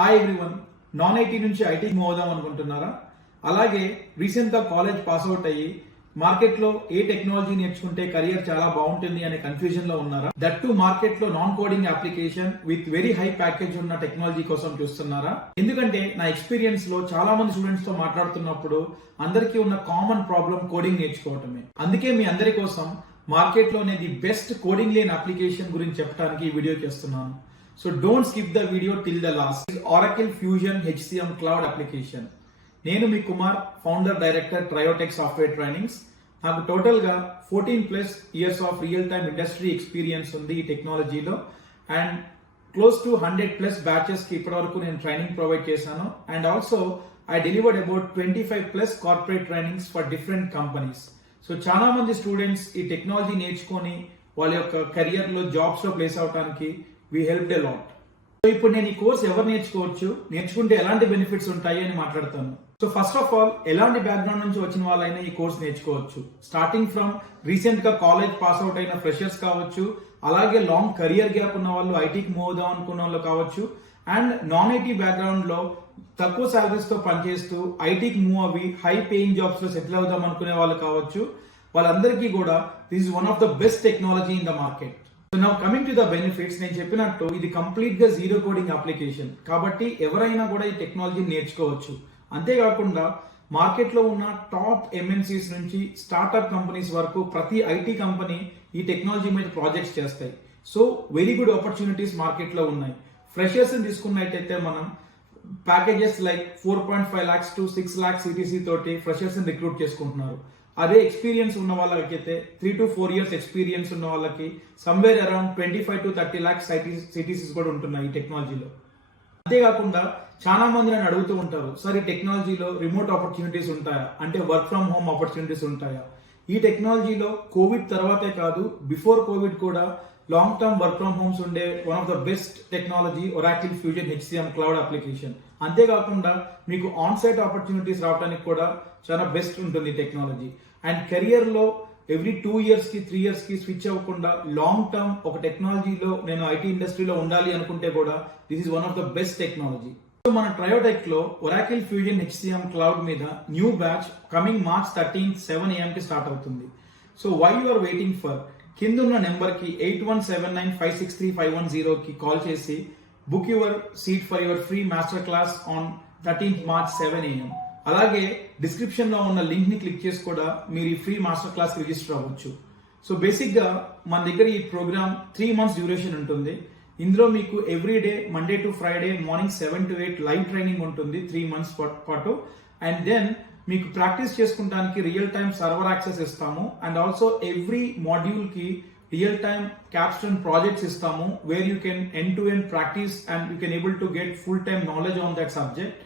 Hi everyone. Non IT నుంచి ఐటీకి move అవుదాం అనుకుంటున్నారా? అలాగే రీసెంట్ గా కాలేజ్ పాస్ అవుట్ అయ్యి మార్కెట్ లో ఏ టెక్నాలజీ నేర్చుకుంటే కెరియర్ చాలా బాగుంటుంది అనే కన్ఫ్యూజన్ లో ఉన్నారా? దట్ టు మార్కెట్ లో non coding application with very high package ఉన్న టెక్నాలజీ కోసం చూస్తున్నారా? ఎందుకంటే నా ఎక్స్పీరియన్స్ లో చాలా మంది స్టూడెంట్స్ తో మాట్లాడుతున్నప్పుడు అందరికీ ఉన్న కామన్ ప్రాబ్లం కోడింగ్ నేర్చుకోవటమే. అందుకే మీ అందరి కోసం మార్కెట్ లోనే ది బెస్ట్ కోడింగ్ లేని అప్లికేషన్ గురించి చెప్పడానికి ఈ వీడియో చేస్తున్నాను. So don't skip the video till the last. Oracle Fusion HCM Cloud Application. నేను మీ Kumar, founder director Triotech software trainings. నాకు టోటల్ గా 14+ years of real time industry experience ఉంది ఈ టెక్నాలజీలో. అండ్ క్లోజ్ టు 100+ బ్యాచెస్ కి ఇప్పటివరకు నేను ట్రైనింగ్ ప్రొవైడ్ చేశాను. And also I delivered about 25+ corporate trainings for different companies. So చాలా మంది స్టూడెంట్స్ ఈ టెక్నాలజీ నేర్చుకొని వాళ్ళ యొక్క కెరియర్ లో జాబ్స్ లో ప్లేస్ అవడానికి we helped a lot. So ఇప్పుడు నేను ఈ కోర్స్ ఎవరు నేర్చుకోవచ్చు, నేర్చుకుంటే ఎలాంటి బెనిఫిట్స్ ఉంటాయి అని మాట్లాడతాను. సో ఫస్ట్ ఆఫ్ ఆల్, ఎలాంటి బ్యాక్గ్రౌండ్ నుంచి వచ్చిన వాళ్ళైనా ఈ కోర్స్ నేర్చుకోవచ్చు. స్టార్టింగ్ ఫ్రమ్ రీసెంట్ గా కాలేజ్ పాస్ అవుట్ అయిన ఫ్రెషర్స్ కావచ్చు, అలాగే లాంగ్ కెరియర్ గ్యాప్ ఉన్న వాళ్ళు, ఐటీకి మూవ్ అవుదాం అనుకున్న వాళ్ళు కావచ్చు, అండ్ నాన్ ఐటీ బ్యాక్గ్రౌండ్ లో తక్కువ సాలరీస్ తో పనిచేస్తూ ఐటీకి మూవ్ అవి హై పేయింగ్ జాబ్స్ లో సెటిల్ అవుదాం అనుకునే వాళ్ళు కావచ్చు. వాళ్ళందరికీ కూడా this is one of the best technology in the market. So now coming to the benefits, నేను చెప్పినట్టు ఇది కంప్లీట్ గా జీరో కోడింగ్ అప్లికేషన్ కాబట్టి ఎవరైనా కూడా ఈ టెక్నాలజీ నేర్చుకోవచ్చు. అంతేకాకుండా మార్కెట్ లో ఉన్న టాప్ ఎంఎన్సీస్ నుంచి స్టార్ట్అప్ కంపెనీస్ వరకు ప్రతి ఐటీ కంపెనీ ఈ టెక్నాలజీ మీద ప్రాజెక్ట్స్ చేస్తాయి. So very good opportunities market లో ఉన్నాయి. ఫ్రెషర్స్ తీసుకున్నట్టయితే మనం packages like 4.5 lakhs to 6 lakhs CTC తోటి ఫ్రెషర్స్ రిక్రూట్ చేసుకుంటున్నారు. అదే ఎక్స్పీరియన్స్ ఉన్న వాళ్ళకైతే 3 to 4 years ఎక్స్పీరియన్స్ ఉన్న వాళ్ళకి సమ్వేర్ అరౌండ్ 25 to 30 lakhs సిటీసీస్ కూడా ఉంటున్నాయి ఈ టెక్నాలజీలో. అంతేకాకుండా చాలా మంది నన్ను అడుగుతూ ఉంటారు, సార్ ఈ టెక్నాలజీలో రిమోట్ ఆపర్చునిటీస్ ఉంటాయా, అంటే వర్క్ ఫ్రమ్ హోమ్ ఆపర్చునిటీస్ ఉంటాయా? ఈ టెక్నాలజీలో కోవిడ్ తర్వాతే కాదు, బిఫోర్ కోవిడ్ కూడా long term work from homes ఉండే one of the best technology Oracle Fusion HCM Cloud application. అంతేకాకుండా మీకు ఆన్ సైట్ ఆపర్చునిటీస్ రావడానికి కూడా చాలా బెస్ట్ ఉంటుంది టెక్నాలజీ. అండ్ కెరియర్ లో ఎవ్రీ 2 years కి 3 years కి స్విచ్ అవ్వకుండా లాంగ్ టర్మ్ ఒక టెక్నాలజీలో నేను ఐటీ ఇండస్ట్రీలో ఉండాలి అనుకుంటే కూడా this is one of the best technology. So మన ట్రయోటెక్ లో Oracle Fusion HCM Cloud మీద new batch coming March 13th 7 AM కి స్టార్ట్ అవుతుంది. So why you are waiting for, కిందున్న నెంబర్ కి 8179563510 కి కాల్ చేసి book your seat for your free master class on 13th March 7 AM. అలాగే description లో ఉన్న లింక్ ని క్లిక్ చేసి కూడా మీరు ఈ ఫ్రీ మాస్టర్ క్లాస్ రిజిస్టర్ అవ్వచ్చు. సో బేసిక్ గా మన దగ్గర ఈ ప్రోగ్రామ్ 3 months డ్యూరేషన్ ఉంటుంది. ఇందులో మీకు every day Monday to Friday morning 7 to 8 live training ఉంటుంది 3 months పాటు. అండ్ దెన్ మీకు ప్రాక్టీస్ చేసుకుంటానికి రియల్ టైమ్ సర్వర్ యాక్సెస్ ఇస్తాము. అండ్ ఆల్సో ఎవ్రీ మాడ్యూల్ కి రియల్ టైమ్ క్యాప్స్టోన్ ప్రాజెక్ట్స్ ఇస్తాము, where you can end to end practice and you can able to get full time knowledge on that subject.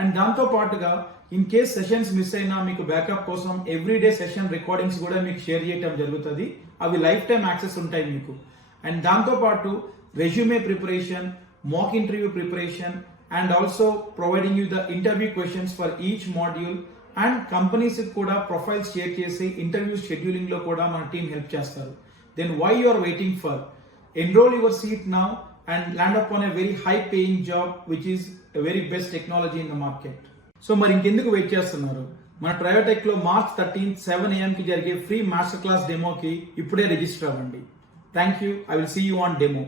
And దాంతో పాటుగా in case sessions miss అయినా మీకు backup కోసం everyday session recordings కూడా మీకు share చేయడం జరుగుతుంది. అవి లైఫ్ టైమ్ యాక్సెస్ ఉంటాయి మీకు. అండ్ దాంతో పాటు resume preparation, mock interview preparation, and also providing you the interview questions for each module. And companies కూడా ప్రొఫైల్స్ షేర్ చేసి ఇంటర్వ్యూ షెడ్యూలింగ్ లో కూడా మన టీం హెల్ప్ చేస్తారు. Then why you are waiting for, enroll your seat now and land upon a very high paying job which is a very best technology in the market. So మరి ఇంకెందుకు wait చేస్తున్నారు? మన ట్రయోటెక్ లో March 13th 7 AM కి జరిగే free master class డెమోకి ఇప్పుడే register అవ్వండి. Thank you. I will see you on demo.